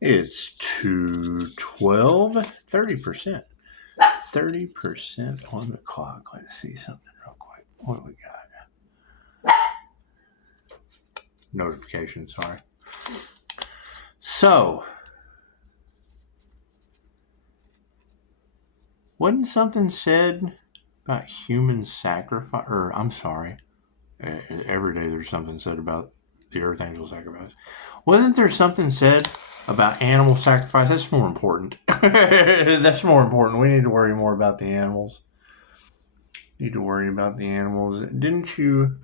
It's 2:12, 30%. 30% on the clock. Let's see something real quick. What do we got? Notification, sorry. So, wasn't something said about human sacrifice? Or, I'm sorry, every day there's something said about the Archangel sacrifice. Wasn't there something said about animal sacrifice? That's more important. That's more important. We need to worry more about the animals. Didn't you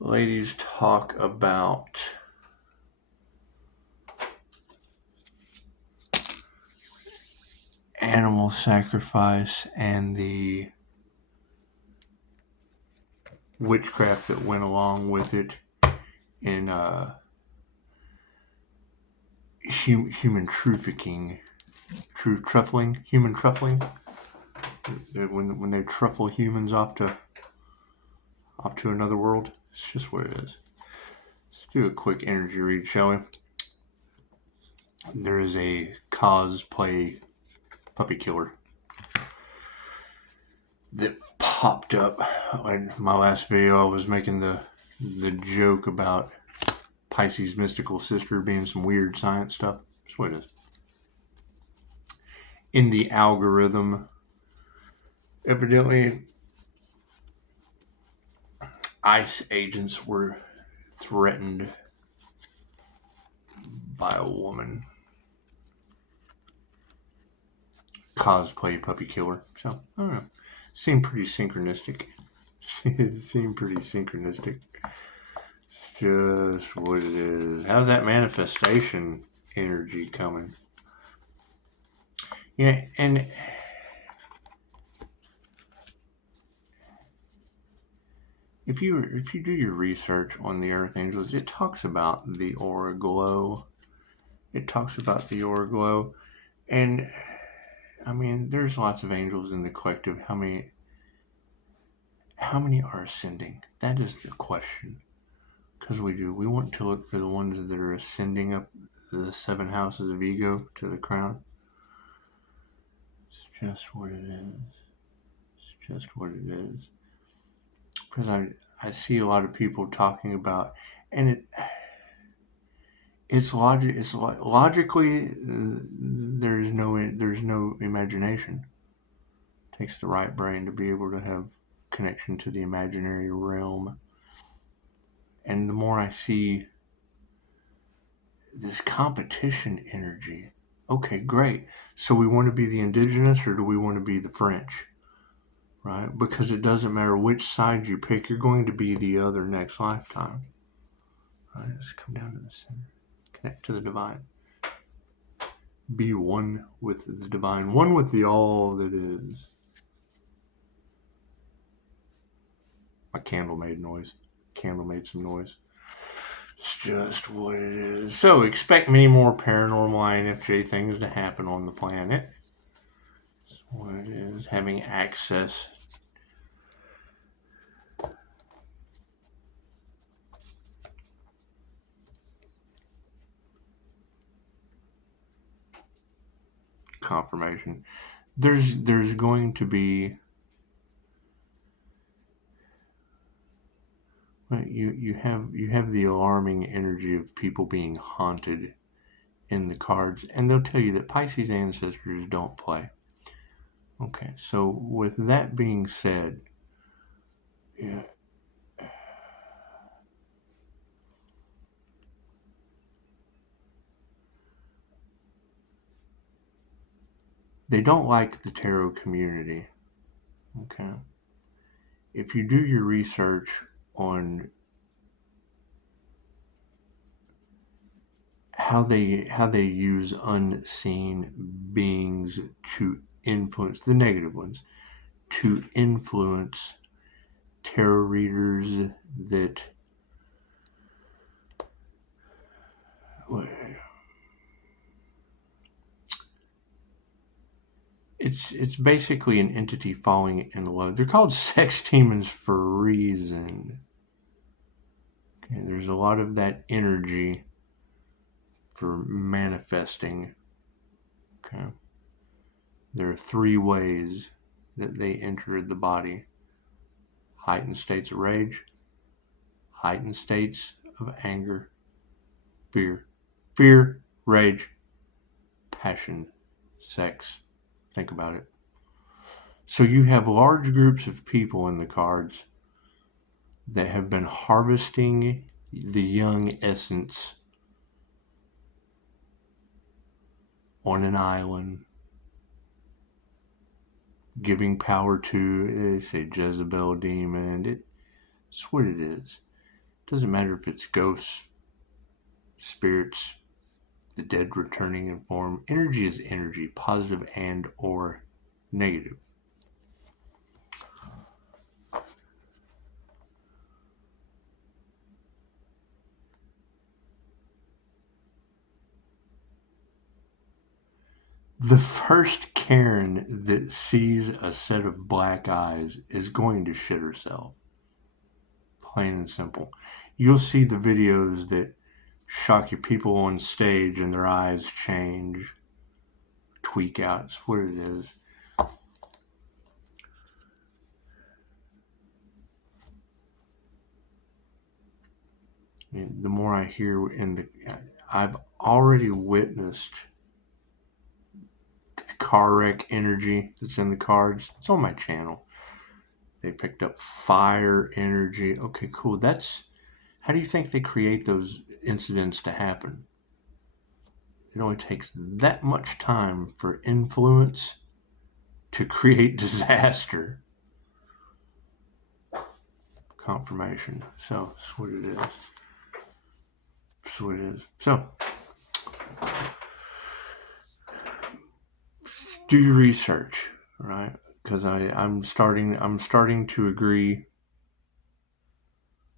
ladies talk about animal sacrifice and the witchcraft that went along with it in human trufficking, human truffling, when they truffle humans off to another world. It's just what it is. Let's do a quick energy read, shall we? There is a cosplay puppy killer that popped up in my last video. I was making the joke about Pisces' mystical sister being some weird science stuff. That's what it is. In the algorithm, evidently, ICE agents were threatened by a woman. Cosplay puppy killer. So, I don't know. Seemed pretty synchronistic. Just what it is. How's that manifestation energy coming? Yeah, and if you do your research on the Archangels, it talks about the aura glow. And I mean, there's lots of angels in the collective. How many are ascending? That is the question. Because we want to look for the ones that are ascending up the 7 houses of ego to the crown. It's just what it is. Because I see a lot of people talking about, and it's logically there's no imagination. It takes the right brain to be able to have connection to the imaginary realm. And the more I see this competition energy, okay, great. So we want to be the indigenous, or do we want to be the French? Right? Because it doesn't matter which side you pick, you're going to be the other next lifetime. Right? Let's come down to the center. Connect to the divine. Be one with the divine. One with the all that is. My candle made noise. Candle made some noise. It's just what it is. So expect many more paranormal INFJ things to happen on the planet. That's what it is. Having access. Confirmation. There's going to be. You have the alarming energy of people being haunted in the cards, and they'll tell you that Pisces ancestors don't play. Okay, so with that being said, yeah, they don't like the tarot community. Okay, if you do your research on how they use unseen beings to influence the negative ones, to influence tarot readers that it's basically an entity falling in love. They're called sex demons for a reason. Okay, there's a lot of that energy for manifesting. Okay. There are 3 ways that they enter the body: heightened states of rage, heightened states of anger, fear, rage, passion, sex. Think about it. So you have large groups of people in the cards that have been harvesting the young essence on an island, giving power to, they say, Jezebel demon. It's what it is. It doesn't matter if it's ghosts, spirits, the dead returning in form. Energy is energy, positive and or negative. The first Karen that sees a set of black eyes is going to shit herself. Plain and simple. You'll see the videos that shock you, people on stage and their eyes change, tweak out. It's what it is. The more I hear I've already witnessed the car wreck energy that's in the cards. It's on my channel. They picked up fire energy. Okay, cool. How do you think they create those incidents to happen? It only takes that much time for influence to create disaster. Confirmation. So that's what it is. That's what it is. So do your research, right? Because I'm starting to agree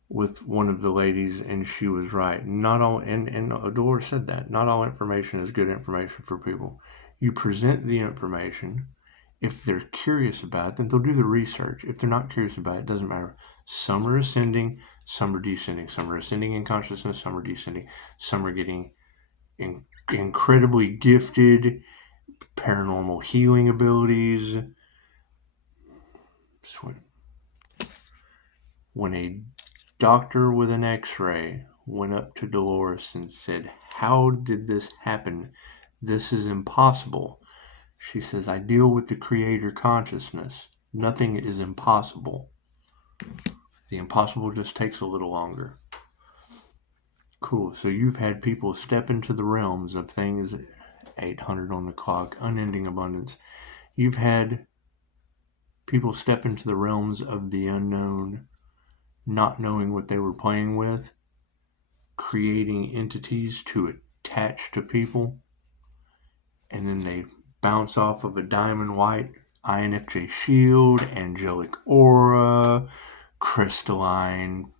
with one of the ladies, and she was right. Not all, and Adora said that, not all information is good information for people. You present the information. If they're curious about it, then they'll do the research. If they're not curious about it, it doesn't matter. Some are ascending, some are descending. Some are ascending in consciousness, some are descending. Some are getting incredibly gifted, paranormal healing abilities. When a doctor with an x-ray went up to Dolores and said, "How did this happen? This is impossible." She says, "I deal with the creator consciousness. Nothing is impossible. The impossible just takes a little longer." Cool. So you've had people step into the realms of things, 800 on the clock, unending abundance. You've had people step into the realms of the unknown, not knowing what they were playing with, creating entities to attach to people, and then they bounce off of a diamond white INFJ shield, angelic aura, crystalline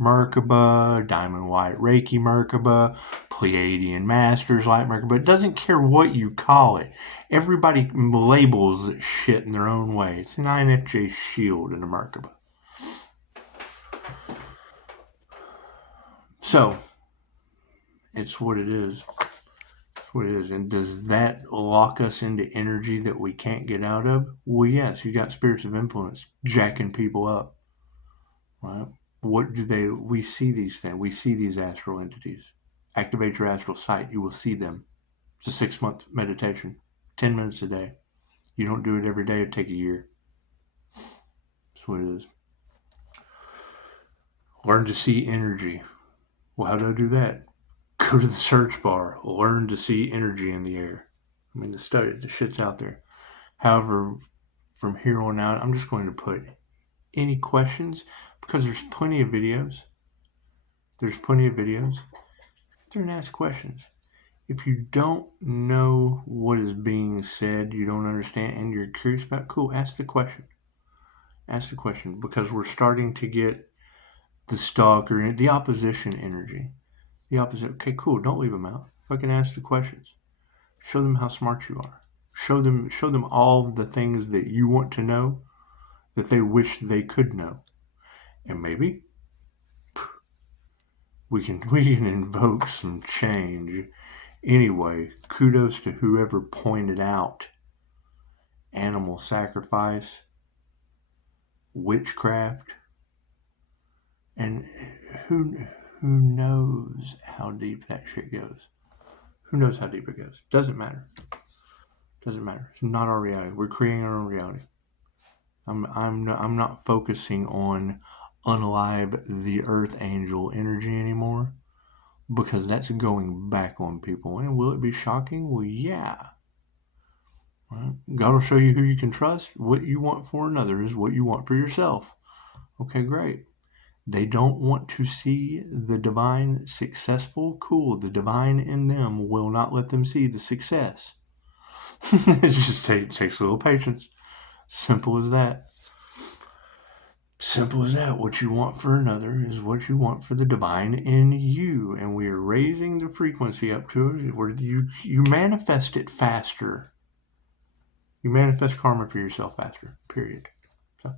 Merkaba, diamond white Reiki Merkaba, Pleiadian Masters light Merkaba. It doesn't care what you call it. Everybody labels shit in their own way. It's an INFJ shield and a Merkaba. So, it's what it is. It's what it is. And does that lock us into energy that we can't get out of? Well, yes. You got spirits of influence jacking people up. Right? What do we see these things. We see these astral entities. Activate your astral sight. You will see them. It's a 6-month meditation. 10 minutes a day. You don't do it every day. It'll take a year. That's what it is. Learn to see energy. Well, how do I do that? Go to the search bar. Learn to see energy in the air. I mean, the shit's out there. However, from here on out, I'm just going to put any questions, because there's plenty of videos. There's plenty of videos. Get there and ask questions. If you don't know what is being said, you don't understand, and you're curious about, cool, ask the question. Ask the question, because we're starting to get the stalker, the opposition energy. The opposite. Okay, cool. Don't leave them out. Fucking ask the questions. Show them how smart you are. Show them all the things that you want to know that they wish they could know. And maybe We can invoke some change. Anyway, kudos to whoever pointed out animal sacrifice, witchcraft, and who knows how deep that shit goes. Who knows how deep it goes? Doesn't matter. Doesn't matter. It's not our reality. We're creating our own reality. I'm not focusing on unalive the earth angel energy anymore, because that's going back on people. And will it be shocking? Well, yeah. Right? God will show you who you can trust. What you want for another is what you want for yourself. Okay, great. They don't want to see the divine successful. Cool. The divine in them will not let them see the success. It just takes a little patience. Simple as that. Simple as that. What you want for another is what you want for the divine in you. And we are raising the frequency up to it where you manifest it faster. You manifest karma for yourself faster. Period. So,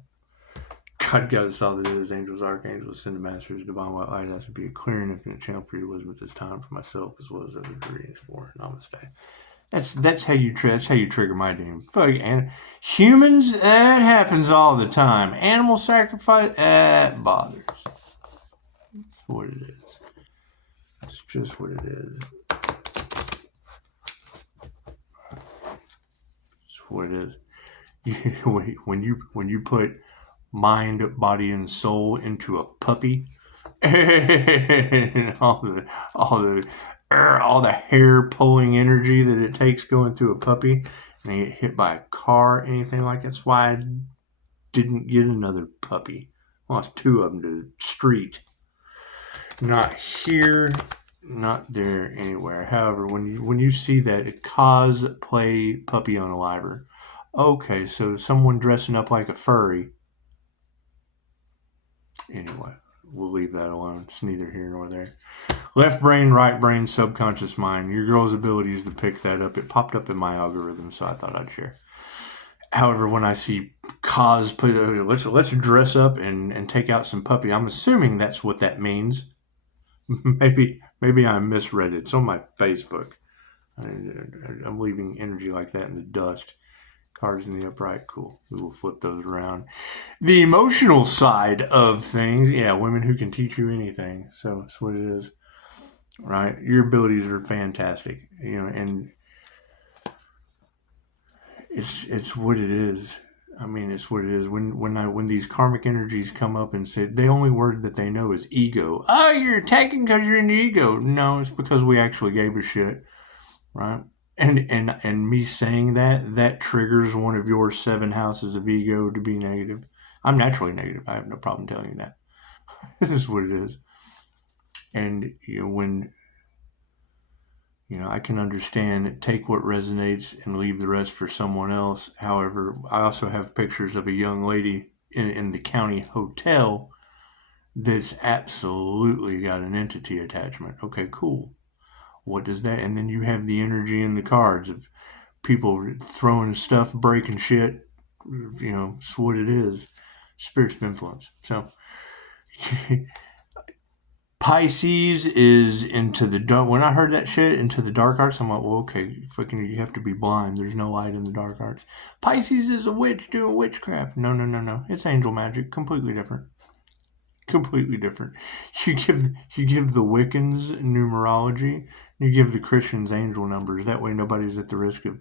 God got us all to do as angels, archangels, ascended masters, divine white light has to be a clear and infinite channel for your wisdom at this time for myself as well as other readings for Namaste. That's how you trigger my demon. And humans, that happens all the time. Animal sacrifice, that bothers. That's what it is. That's just what it is. That's what it is. When you put mind, body, and soul into a puppy, and all the hair pulling energy that it takes going through a puppy, and they get hit by a car, anything like that. That's why I didn't get another puppy. I lost 2 of them to the street. Not here, not there, anywhere. However, when you see that a cosplay puppy unaliver, okay, so someone dressing up like a furry. Anyway, we'll leave that alone. It's neither here nor there. Left brain, right brain, subconscious mind. Your girl's ability is to pick that up. It popped up in my algorithm, so I thought I'd share. However, when I see let's dress up and take out some puppy, I'm assuming that's what that means. Maybe I misread it. It's on my Facebook. I'm leaving energy like that in the dust. Cards in the upright, cool. We will flip those around. The emotional side of things, yeah, women who can teach you anything. So that's what it is, right? Your abilities are fantastic, and it's what it is. I mean, it's what it is. When these karmic energies come up and say the only word that they know is ego. Oh, you're attacking because you're in the ego. No, it's because we actually gave a shit, right? And me saying that triggers one of your 7 houses of ego to be negative. I'm naturally negative. I have no problem telling you that. This is what it is. And when I can understand, take what resonates and leave the rest for someone else. However, I also have pictures of a young lady in the county hotel that's absolutely got an entity attachment. Okay, cool. What does that? And then you have the energy in the cards of people throwing stuff, breaking shit. It's what it is. Spirits of influence. So Pisces is into the dark. When I heard that shit, into the dark arts, I'm like, well, okay, fucking, you have to be blind. There's no light in the dark arts. Pisces is a witch doing witchcraft. No. It's angel magic. Completely different. Completely different. You give the Wiccans numerology. You give the Christians angel numbers. That way, nobody's at the risk of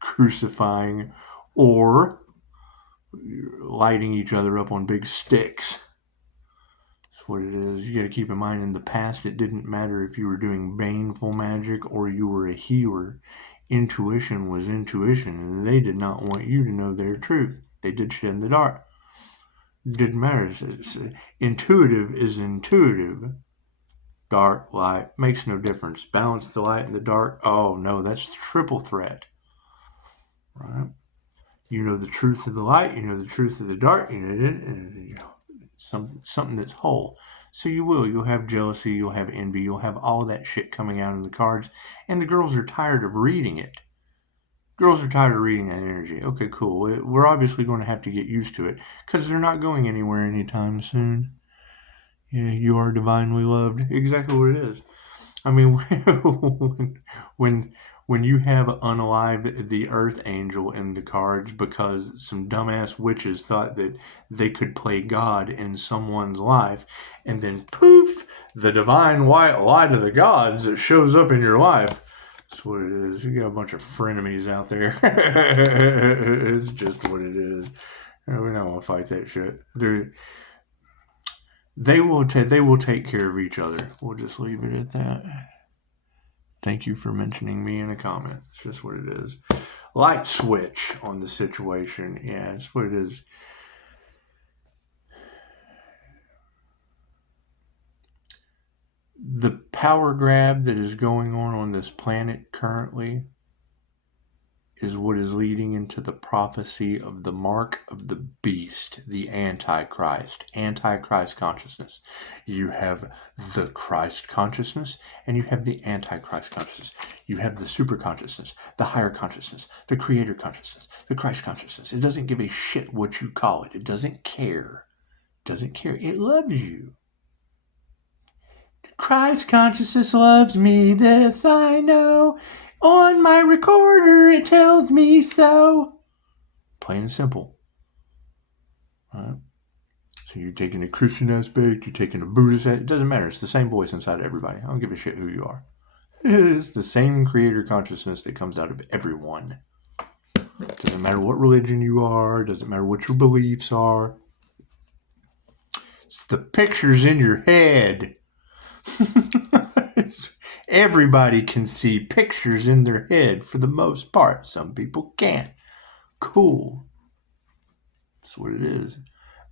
crucifying or lighting each other up on big sticks. That's what it is. You got to keep in mind, in the past, it didn't matter if you were doing baneful magic or you were a healer. Intuition was intuition, and they did not want you to know their truth. They did shit in the dark. Didn't matter. Intuitive is intuitive. Dark, light, makes no difference. Balance the light and the dark. Oh no, that's triple threat. Right? You know the truth of the light, you know the truth of the dark, something that's whole. So you'll have jealousy, you'll have envy, you'll have all that shit coming out in the cards, and the girls are tired of reading it. Girls are tired of reading that energy. Okay, cool. We're obviously going to have to get used to it because they're not going anywhere anytime soon. Yeah, you are divinely loved. Exactly what it is. I mean, when when you have unalived the Earth Angel in the cards because some dumbass witches thought that they could play God in someone's life, and then poof, the divine white light of the gods that shows up in your life. That's what it is. You got a bunch of frenemies out there. It's just what it is. We don't want to fight that shit. They will take care of each other. We'll just leave it at that. Thank you for mentioning me in a comment. It's just what it is. Light switch on the situation. Yeah, it's what it is. The power grab that is going on this planet currently is what is leading into the prophecy of the mark of the beast, the Antichrist consciousness. You have the Christ consciousness and you have the Antichrist consciousness. You have the super consciousness, the higher consciousness, the creator consciousness, the Christ consciousness. It doesn't give a shit what you call it. It doesn't care. It doesn't care. It loves you. Christ consciousness loves me, this I know. On my recorder, it tells me so. Plain and simple. All right. So you're taking a Christian aspect, you're taking a Buddhist aspect. It doesn't matter. It's the same voice inside of everybody. I don't give a shit who you are. It's the same creator consciousness that comes out of everyone. It doesn't matter what religion you are. It doesn't matter what your beliefs are. It's the pictures in your head. Everybody can see pictures in their head for the most part. Some people can't. Cool. That's what it is.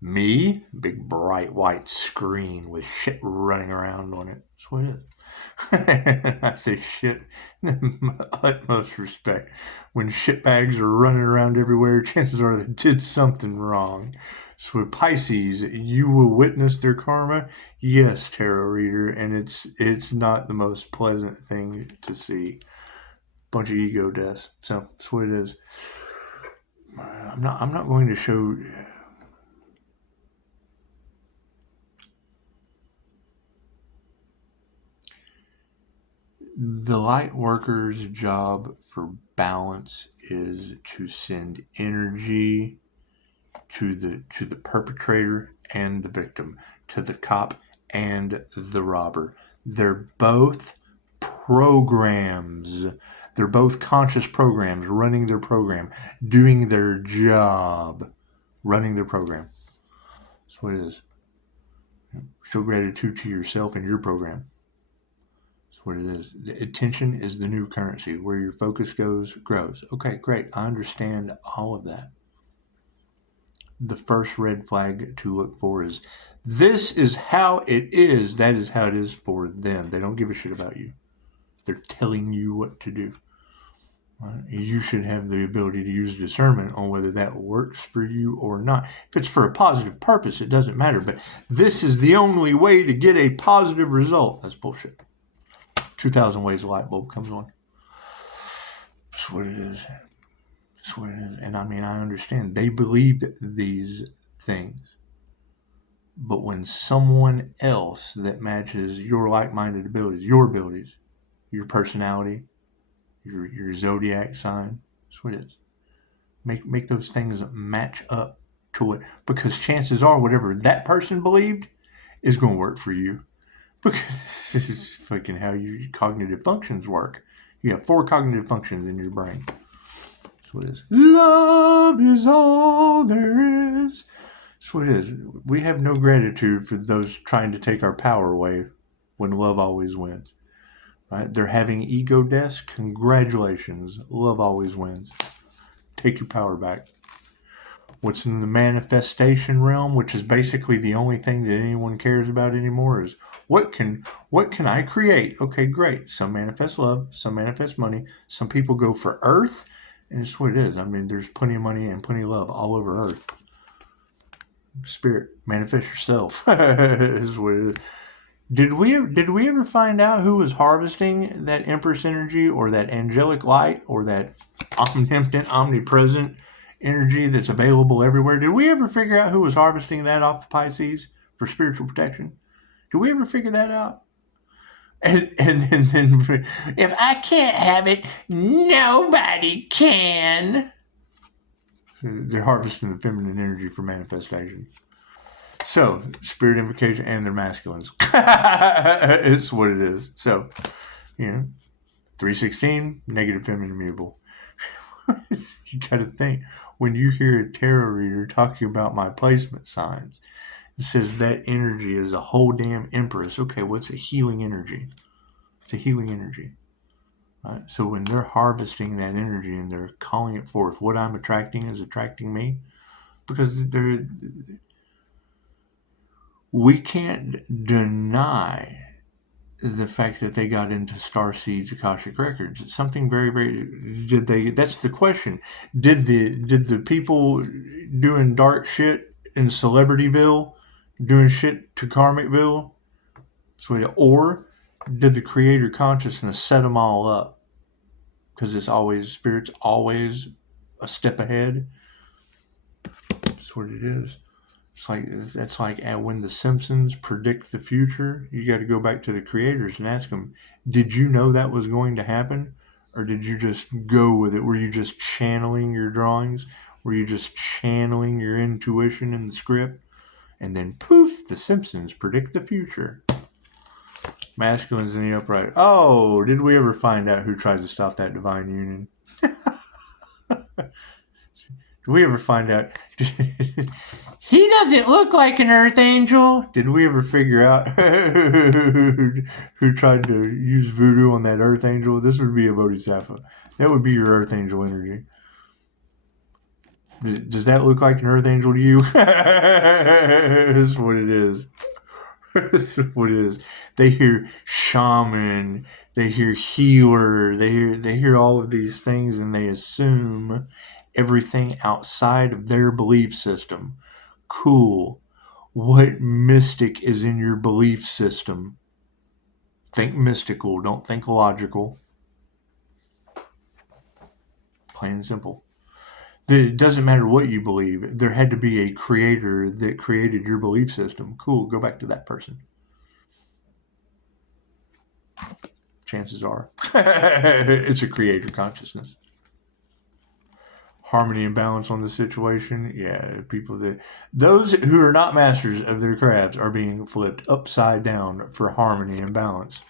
Me, big bright white screen with shit running around on it. That's what it is. I say shit in my utmost respect. When shitbags are running around everywhere, chances are they did something wrong. So with Pisces, you will witness their karma. Yes, tarot reader, and it's not the most pleasant thing to see. Bunch of ego deaths. So that's what it is. I'm not going to show. The light worker's job for balance is to send energy to the perpetrator and the victim, to the cop and the robber. They're both programs. They're both conscious programs running their program, doing their job, running their program. That's what it is. Show gratitude to yourself and your program. That's what it is. The attention is the new currency. Where your focus goes, grows. Okay, great. I understand all of that. The first red flag to look for is, this is how it is. That is how it is for them. They don't give a shit about you. They're telling you what to do. Right? You should have the ability to use discernment on whether that works for you or not. If it's for a positive purpose, it doesn't matter. But this is the only way to get a positive result. That's bullshit. 2,000 ways a light bulb comes on. That's what it is. That's what it is. And I mean, I understand. They believed these things. But when someone else that matches your like-minded abilities, your personality, your zodiac sign, that's what it is. Make those things match up to it. Because chances are whatever that person believed is going to work for you. Because this is fucking how your cognitive functions work. You have 4 cognitive functions in your brain. That's what it is. Love is all there is. That's what it is. We have no gratitude for those trying to take our power away when love always wins. Right? They're having ego deaths. Congratulations. Love always wins. Take your power back. What's in the manifestation realm, which is basically the only thing that anyone cares about anymore, is what can I create? Okay, great. Some manifest love, some manifest money. Some people go for earth, and it's what it is. I mean, there's plenty of money and plenty of love all over earth. Spirit, manifest yourself. Is what it is. Did we ever find out who was harvesting that Empress energy or that angelic light or that omnipotent, omnipresent energy that's available everywhere? Did we ever figure out who was harvesting that off the Pisces for spiritual protection? Do we ever figure that out? And then if I can't have it, nobody can. They're harvesting the feminine energy for manifestation. So, spirit invocation and they're masculines. It's what it is. So, 316, negative feminine immutable. You got to think, when you hear a tarot reader talking about my placement signs, it says that energy is a whole damn empress. Okay, what's a healing energy? It's a healing energy. Right? So when they're harvesting that energy and they're calling it forth, what I'm attracting is attracting me. Because we can't deny the fact that they got into Starseed's Akashic Records. It's something very, very. That's the question. Did the people doing dark shit in Celebrityville, doing shit to Karmicville, or did the Creator consciousness set them all up? Because it's always, spirit's always a step ahead. That's what it is. It's like when the Simpsons predict the future, you got to go back to the creators and ask them, did you know that was going to happen? Or did you just go with it? Were you just channeling your drawings? Were you just channeling your intuition in the script? And then poof, the Simpsons predict the future. Masculines in the upright. Oh, did we ever find out who tried to stop that divine union? Did we ever find out? He doesn't look like an earth angel. Did we ever figure out who tried to use voodoo on that earth angel? This would be a bodhisattva. That would be your earth angel energy. Does that look like an earth angel to you? That's what it is. That's what it is. They hear shaman, they hear healer, they hear all of these things, and they assume everything outside of their belief system. Cool. What mystic is in your belief system? Think mystical, don't think logical. Plain and simple. It doesn't matter what you believe. There had to be a creator that created your belief system. Cool, go back to that person. Chances are it's a creator consciousness. Harmony and balance on the situation. Yeah, those who are not masters of their crafts are being flipped upside down for harmony and balance.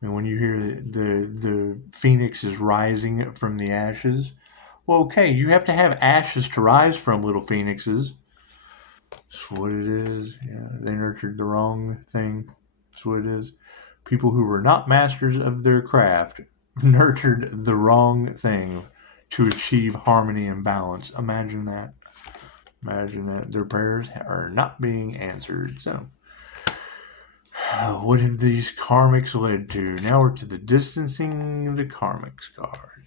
And when you hear the phoenix is rising from the ashes, well, okay, you have to have ashes to rise from, little phoenixes. That's what it is. Yeah, they nurtured the wrong thing. That's what it is. People who were not masters of their craft nurtured the wrong thing to achieve harmony and balance. Imagine that. Imagine that. Their prayers are not being answered. So, what have these karmics led to? Now we're to the distancing of the karmics card.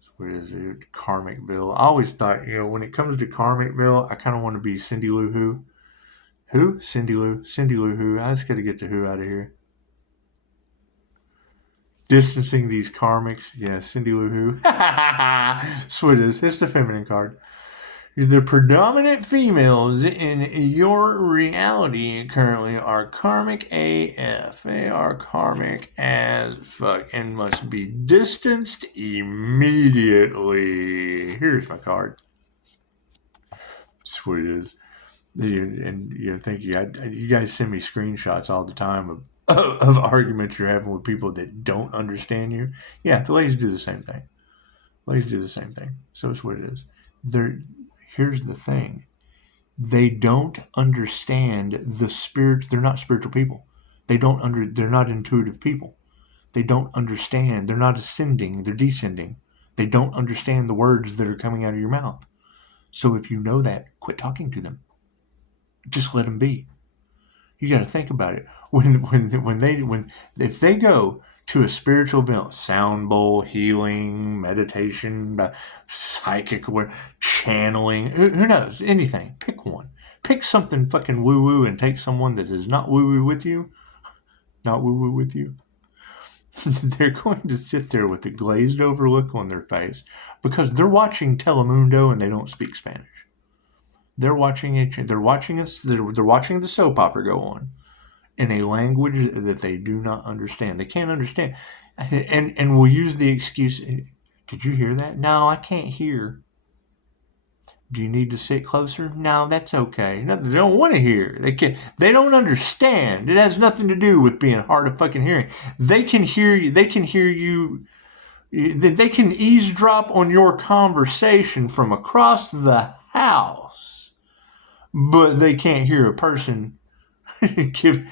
So what is it? Karmicville. I always thought, when it comes to Karmicville, I kind of want to be Cindy Lou Who. Who? Cindy Lou. Cindy Lou Who. I just got to get the Who out of here. Distancing these karmics. Yeah, Cindy Lou Who. So it is. It's the feminine card. The predominant females in your reality currently are karmic AF. They are karmic as fuck and must be distanced immediately. Here's my card. That's what it is. Thank you. You guys send me screenshots all the time of arguments you're having with people that don't understand you. Yeah, the ladies do the same thing. So it's what it is. Here's the thing. They don't understand the spirit. They're not spiritual people. They're not intuitive people. They don't understand. They're not ascending. They're descending. They don't understand the words that are coming out of your mouth. So if you know that, quit talking to them. Just let them be. You got to think about it. If they go to a spiritual event, sound bowl, healing, meditation, psychic, channeling, who knows, anything. Pick one. Pick something fucking woo-woo and take someone that is not woo-woo with you. They're going to sit there with a glazed over look on their face because they're watching Telemundo and they don't speak Spanish. They're watching the soap opera go on. in a language that they do not understand. They can't understand. And will use the excuse, did you hear that? No, I can't hear. Do you need to sit closer? No, that's okay. No, they don't want to hear. They don't understand. It has nothing to do with being hard of fucking hearing. They can hear you. They can hear you. They can eavesdrop on your conversation from across the house, but they can't hear a person giving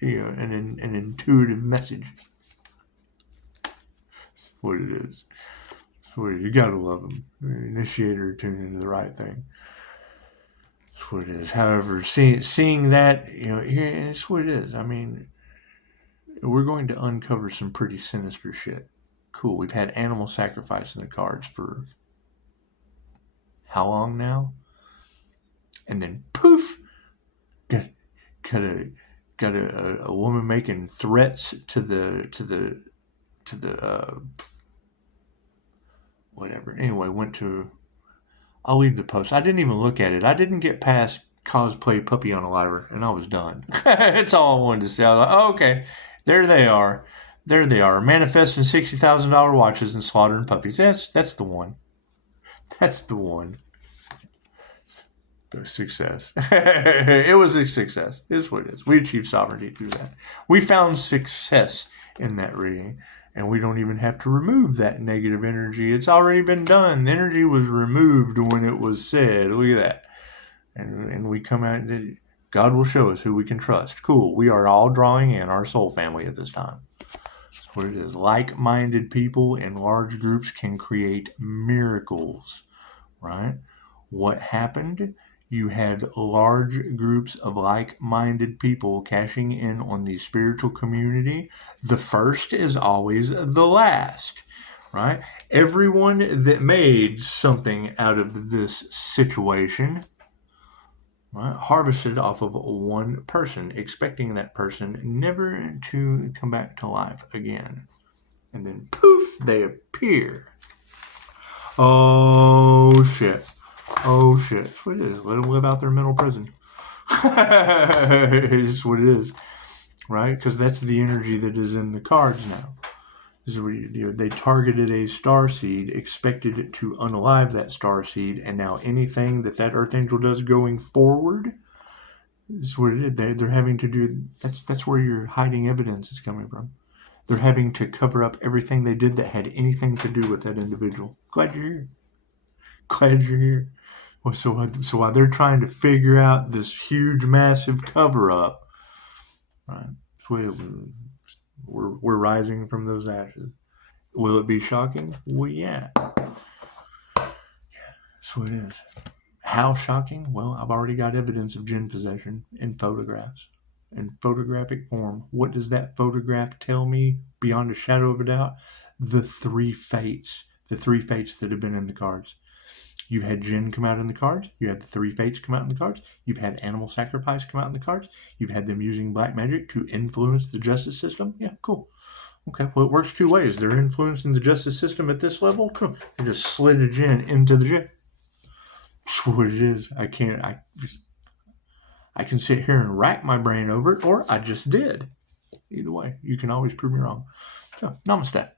an intuitive message. That's what it is. You gotta love them. Initiator tuned into the right thing. That's what it is. However, seeing that, here, it's what it is. I mean, we're going to uncover some pretty sinister shit. Cool. We've had animal sacrifice in the cards for how long now? And then poof, got a woman making threats to the whatever. Anyway, I'll leave the post. I didn't even look at it. I didn't get past cosplay puppy unaliver, and I was done. That's all I wanted to say. I was like, oh, okay, there they are. There they are, manifesting $60,000 watches and slaughtering puppies. That's the one. That's the one. Success. It was a success. It's what it is. We achieved sovereignty through that. We found success in that reading, and we don't even have to remove that negative energy. It's already been done. The energy was removed when it was said. Look at that. And we come out and God will show us who we can trust. Cool. We are all drawing in our soul family at this time. That's what it is. Like-minded people in large groups can create miracles, right? What happened? You had large groups of like-minded people cashing in on the spiritual community. The first is always the last, right? Everyone that made something out of this situation, right, harvested off of one person, expecting that person never to come back to life again. And then poof, they appear. Oh, shit. Oh, shit. That's what it is. Let them live out their mental prison. It's just what it is. Right? Because that's the energy that is in the cards now. This is where they targeted a starseed, expected it to unalive that starseed, and now anything that Earth Angel does going forward is what it is. They're having to do... That's where your hiding evidence is coming from. They're having to cover up everything they did that had anything to do with that individual. Glad you're here. Glad you're here. Well, so while they're trying to figure out this huge, massive cover-up, right? So we're rising from those ashes. Will it be shocking? Well, yeah. So it is. How shocking? Well, I've already got evidence of jinn possession in photographs, in photographic form. What does that photograph tell me beyond a shadow of a doubt? The three fates that have been in the cards. You've had jinn come out in the cards. You had the three fates come out in the cards. You've had animal sacrifice come out in the cards. You've had them using black magic to influence the justice system. Yeah, cool. Okay, well, it works two ways. They're influencing the justice system at this level. Cool. They just slid a jinn into the jinn. That's what it is. I can sit here and rack my brain over it, or I just did. Either way, you can always prove me wrong. So, namaste.